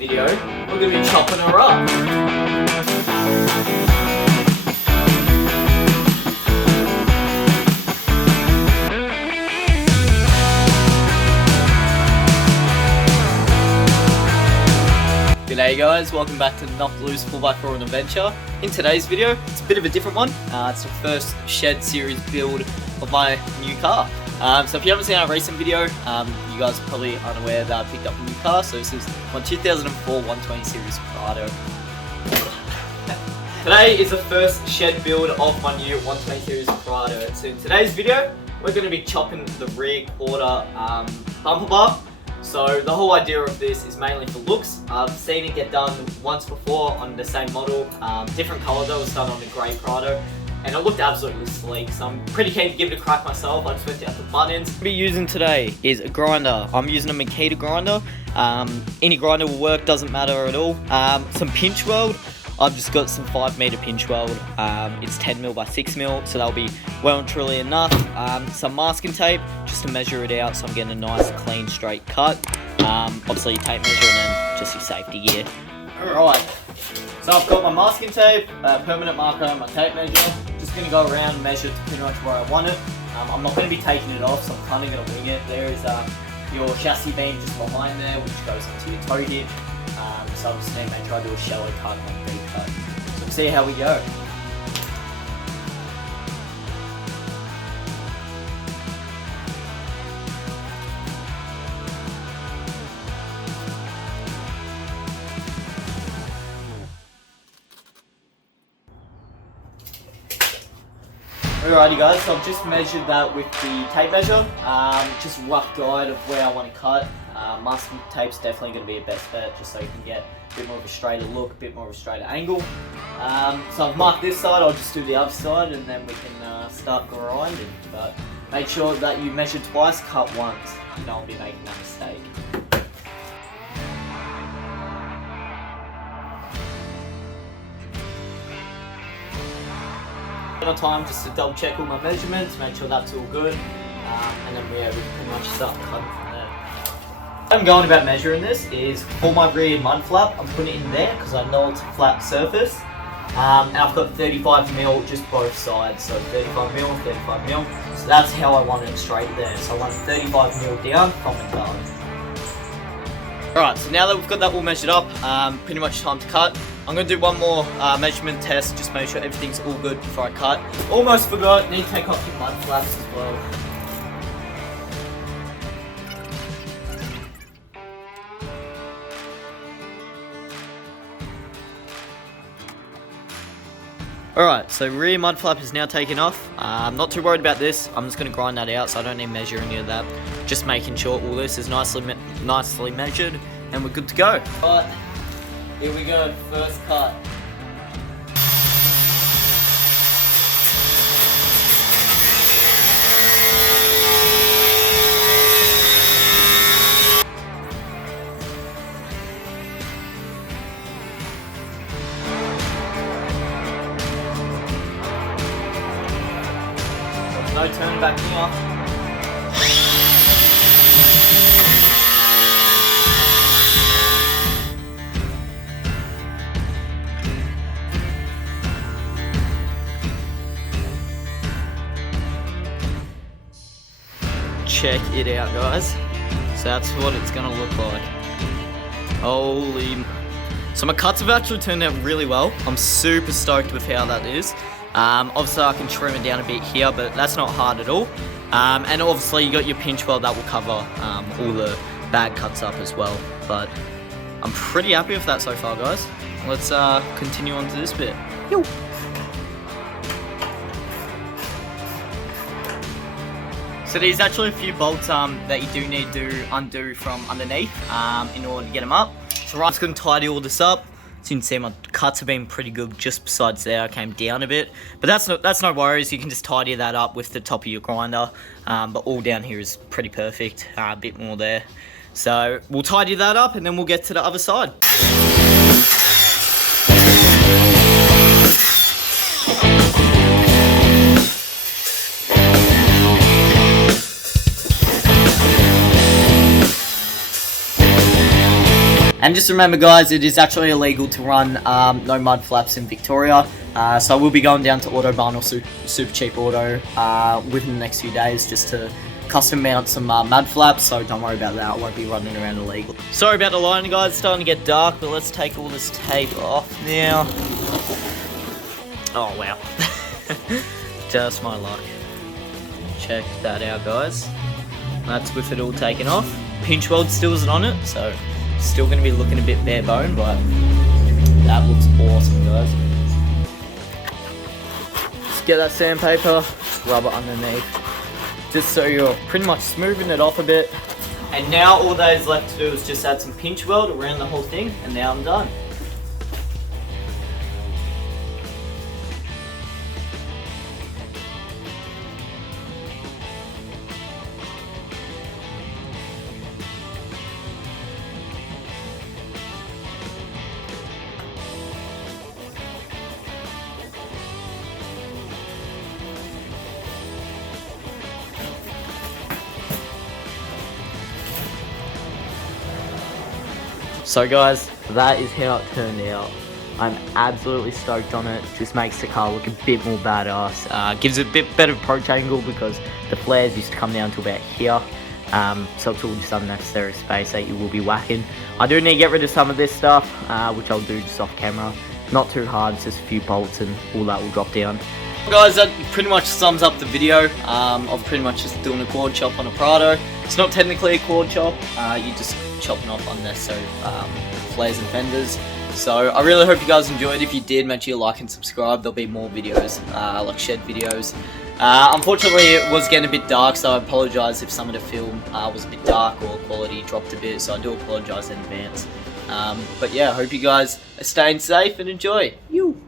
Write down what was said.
video, we're going to be chopping her up. G'day guys, welcome back to Knock Loose 4x4 an Adventure. In today's video, it's a bit of a different one. It's the first Shed Series build of my new car. So if you haven't seen our recent video, you guys are probably unaware that I picked up a new car. So this is my 2004 120 Series Prado. Today is the first shed build of my new 120 Series Prado. So in today's video, we're going to be chopping the rear quarter bumper bar. So the whole idea of this is mainly for looks. I've seen it get done once before on the same model, different colour though. It was done on a grey Prado, and it looked absolutely sleek. So I'm pretty keen to give it a crack myself. I just went out the buttons. What I'll be using today is a grinder. I'm using a Makita grinder. Any grinder will work, doesn't matter at all. Some pinch weld. I've just got some 5 meter pinch weld. It's 10mm by 6mm, so that'll be well and truly enough. Some masking tape just to measure it out, so I'm getting a nice, clean, straight cut. Obviously, your tape measure and then just your safety gear. Alright, so I've got my masking tape, permanent marker, and my tape measure. Just going to go around and measure to pretty much where I want it. I'm not going to be taking it off, so I'm kind of going to wing it. There is your chassis beam just behind there, which goes into your toe hitch. So I'm just going to make sure I do a shallow cut and a deep cut. So we'll see how we go. Alrighty guys, so I've just measured that with the tape measure, just a rough guide of where I want to cut. Masking tape's definitely going to be a best bet, just so you can get a bit more of a straighter look, a bit more of a straighter angle. So I've marked this side, I'll just do the other side and then we can start grinding. But make sure that you measure twice, cut once. You don't want to be making that mistake. Time just to double check all my measurements, make sure that's all good, and then we can pretty much start cutting from there. How I'm going about measuring this is for my rear mud flap, I'm putting it in there because I know it's a flat surface, and I've got 35mm just both sides, so 35mm, 35mm, so that's how I want it straight there. So I want 35mm down from the top. Alright, so now that we've got that all measured up, pretty much time to cut. I'm going to do one more measurement test, just make sure everything's all good before I cut. Almost forgot, need to take off your mud flaps as well. Alright, so rear mud flap is now taken off. I'm not too worried about this, I'm just going to grind that out so I don't need to measure any of that. Just making sure all this is nicely measured and we're good to go. Alright, here we go, first cut. No turn back here. Check it out guys. So that's what it's gonna look like. Holy. So my cuts have actually turned out really well. I'm super stoked with how that is. Obviously I can trim it down a bit here, but that's not hard at all. And obviously you got your pinch weld that will cover all the bad cuts up as well. But I'm pretty happy with that so far guys. Let's continue on to this bit. Yo. So there's actually a few bolts that you do need to undo from underneath in order to get them up. So I'm just going to tidy all this up. So you can see my cuts have been pretty good just besides there. I came down a bit. But that's no worries. You can just tidy that up with the top of your grinder. But all down here is pretty perfect. A bit more there. So we'll tidy that up and then we'll get to the other side. And just remember guys, it is actually illegal to run no mud flaps in Victoria. So I will be going down to Autobarn or Super Cheap Auto within the next few days just to custom mount some mud flaps, so don't worry about that, I won't be running around illegal. Sorry about the lighting guys, it's starting to get dark, but let's take all this tape off now. Oh wow. Just my luck. Check that out guys. That's with it all taken off. Pinch weld still isn't on it, so still going to be looking a bit bare bone, but that looks awesome guys. Just get that sandpaper, rub it underneath, just so you're pretty much smoothing it off a bit. And now all that is left to do is just add some pinch weld around the whole thing, and now I'm done. So guys, that is how it turned out. I'm absolutely stoked on it. Just makes the car look a bit more badass. Gives it a bit better approach angle because the flares used to come down to about here. So it's all just unnecessary space that you will be whacking. I do need to get rid of some of this stuff, which I'll do just off camera. Not too hard, it's just a few bolts and all that will drop down. Guys, that pretty much sums up the video of pretty much just doing a quad chop on a Prado. It's not technically a quad chop, you're just chopping off unnecessary flares and fenders. So I really hope you guys enjoyed. If you did, make sure you like and subscribe. There'll be more videos, like shed videos. Unfortunately it was getting a bit dark, so I apologise if some of the film was a bit dark or quality dropped a bit, so I do apologise in advance. But yeah, I hope you guys are staying safe and enjoy. You.